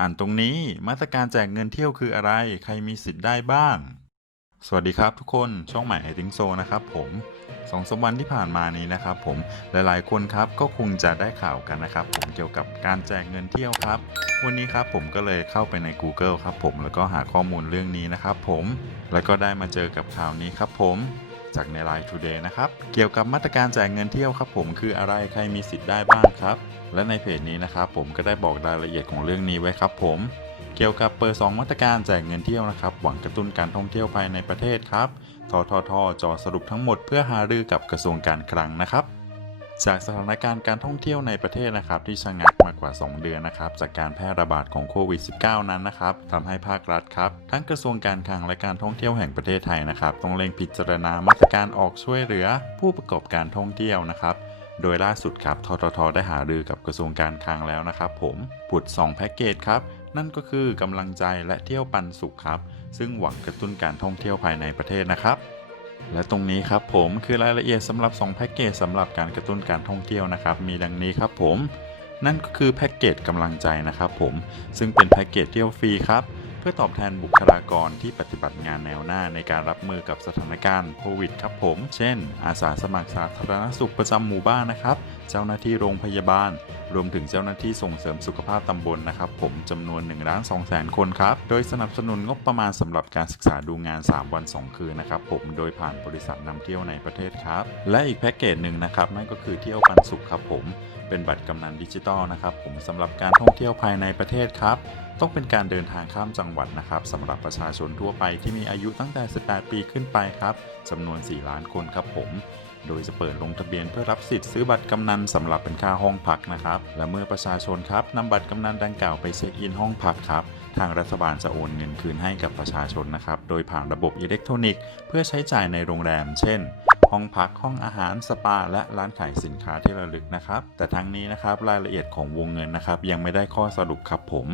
อ่านตรงนี้มาตรการแจกเงินเที่ยวคืออะไร ใครมีสิทธิ์ได้บ้าง สวัสดีครับทุกคนช่องใหม่ไอทิงโซนะครับผมสองสวันที่ผ่านมานี้นะครับผมหลายๆ คนครับก็คงจะได้ข่าวกันนะครับ ผมเกี่ยวกับการแจกเงินเที่ยวครับ วันนี้ครับผมก็เลยเข้าไปใน Google ครับผมแล้วก็หาข้อมูลเรื่องนี้นะครับผมแล้วก็ได้มาเจอกับข่าวนี้ครับผม จากใน Line Today นะครับ เกี่ยวกับมาตรการแจกเงินเที่ยวครับผมคืออะไรใครมีสิทธิ์ได้บ้างครับ และในเพจนี้นะครับผมก็ได้บอกรายละเอียดของเรื่องนี้ไว้ครับผมเกี่ยวกับเปิด 2 มาตรการแจกเงินเที่ยวนะครับ หวังกระตุ้นการท่องเที่ยวภายในประเทศครับทททจอสรุปทั้งหมดเพื่อหารือกับกระทรวงการคลังนะครับ จากสถานการณ์การท่องเที่ยวในประเทศนะครับที่ชะงักมากกว่า 2 เดือนนะครับจากการแพร่ระบาดของโควิด -19 นั้นนะครับทำให้ภาครัฐครับ ทั้งกระทรวงการคลังและการท่องเที่ยวแห่งประเทศไทยนะครับต้องเร่งพิจารณามาตรการออกช่วยเหลือ ผู้ประกอบการท่องเที่ยวนะครับโดยล่าสุดครับทททได้หารือกับกระทรวงการคลังแล้วนะครับผมผุด 2 แพ็กเกจครับนั่นก็คือกำลังใจและเที่ยวปันสุขครับ ซึ่งหวังกระตุ้นการท่องเที่ยวภายในประเทศนะครับ และตรงนี้ครับผมคือรายละเอียดสำหรับ 2 แพ็กเกจสำหรับการกระตุ้นการท่องเที่ยวนะครับ มีดังนี้ครับผม นั่นก็คือแพ็กเกจกำลังใจนะครับผม ซึ่งเป็นแพ็กเกจเที่ยวฟรีครับ เพื่อตอบแทนบุคลากรที่ปฏิบัติงานแนวหน้าในการรับมือกับสถานการณ์โควิดครับผม เช่น อาสาสมัครสาธารณสุขประจำหมู่บ้านนะครับ เจ้าหน้าที่โรงพยาบาล รวมถึงเจ้าหน้าที่ส่งเสริมสุขภาพตำบลนะครับ ผมจำนวน1ล้าน2แสนคนครับ โดยสนับสนุนงบประมาณสำหรับการศึกษาดูงาน 3 วัน 2 คืนนะครับผมโดยผ่านบริษัทนำเที่ยวในประเทศครับ และอีกแพ็กเกจหนึ่งนะครับนั่นก็คือเที่ยวปันสุขครับผมเป็นบัตรกำนันดิจิตอลนะครับผมสำหรับการท่องเที่ยวภายในประเทศครับ ต้องเป็นการเดินทางข้ามจังหวัดนะครับสำหรับประชาชนทั่วไปที่มีอายุตั้งแต่ 18 ปีขึ้นไปครับจำนวน 4 ล้านคนครับผม โดยจะเปิดลงทะเบียนเพื่อรับสิทธิ์ซื้อบัตรกำนันสำหรับเป็นค่าห้องพักนะครับ และเมื่อประชาชนครับนำบัตรกำนันดังกล่าวไปเช็คอินห้องพักครับทางรัฐบาลจะโอนเงินคืนให้กับประชาชนนะครับ โดยผ่านระบบอิเล็กทรอนิกส์เพื่อใช้จ่ายในโรงแรม เช่น ห้องพัก ห้องอาหาร สปา และร้านขายสินค้าที่ระลึกนะครับ แต่ทั้งนี้นะครับ รายละเอียดของวงเงินนะครับ ยังไม่ได้ข้อสรุปครับผม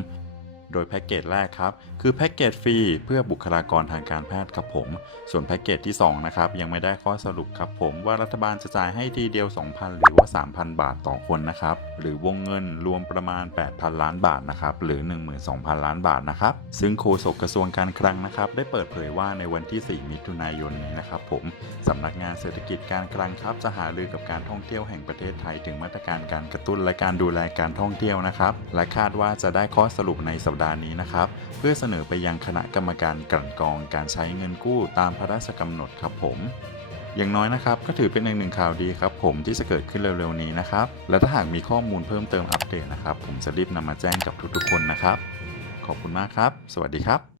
โดยแพ็กเกจแรกครับ คือแพ็กเกจฟรีเพื่อบุคลากรทางการแพทย์ครับผม ส่วนแพ็กเกจที่ 2 นะครับ ยังไม่ได้ข้อสรุปครับผมว่ารัฐบาลจะจ่ายให้ทีเดียว 2,000 หรือว่า 3,000 บาทต่อคนนะครับ หรือวงเงินรวมประมาณ 8,000 ล้านบาทนะครับ หรือ 12,000 ล้านบาทนะครับ ซึ่งโฆษกกระทรวงการคลังนะครับ ได้เปิดเผยว่าในวันที่ 4 มิถุนายนนี้นะครับผมสำนักงานเศรษฐกิจการคลังครับจะหารือกับการท่องเที่ยวแห่งประเทศไทย ถึงมาตรการการกระตุ้นและการดูแลการท่องเที่ยวนะครับและคาดว่าจะได้ข้อสรุปในสัปดาห์นี้นะครับ เพื่อเสนอไปยังคณะกรรมการกลั่นกรองการใช้เงินกู้ตามพระราชกำหนดครับผมอย่างน้อยนะครับก็ถือเป็นอีกหนึ่งข่าวดีครับผมที่จะเกิดขึ้นเร็วๆนี้นะครับและถ้าหากมีข้อมูลเพิ่มเติมอัปเดตนะครับ ผมจะรีบนำมาแจ้งกับทุกๆคนนะครับ ขอบคุณมากครับ สวัสดีครับ